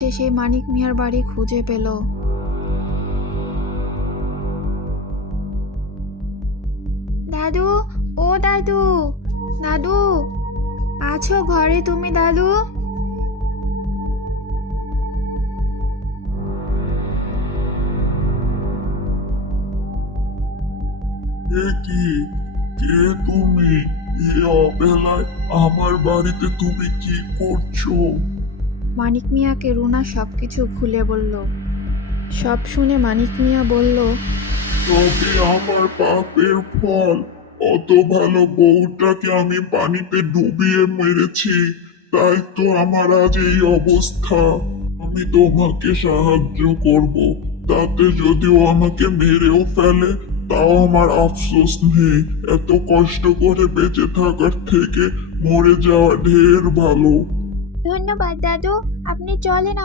সে মানিক মিয়ার বাড়ি খুঁজে পেল। দাদু, ও দাদু, দাদু, আছো ঘরে তুমি দাদু? কি কে তুমি? এই অবেলায় আমার বাড়িতে তুমি কি করছো? মানিক মিয়াকে রুনা সবকিছু খুলে বলল। সব শুনে মানিক মিয়া বলল, তবে আমার পাপের ফল। অত ভালো বউটাকে আমি পানিতে ডুবিয়ে মেরেছি, তাই তো আমার আজ এই অবস্থা। আমি তোমাকে সাহায্য করব, তাতে যদিও আমাকে মেরেও ফেলে তাও আমার আফসোস নেই। এত কষ্ট করে বেঁচে থাকার থেকে মরে যাওয়া ঢের ভালো। ধন্যবাদ দাদু, আপনি চলেন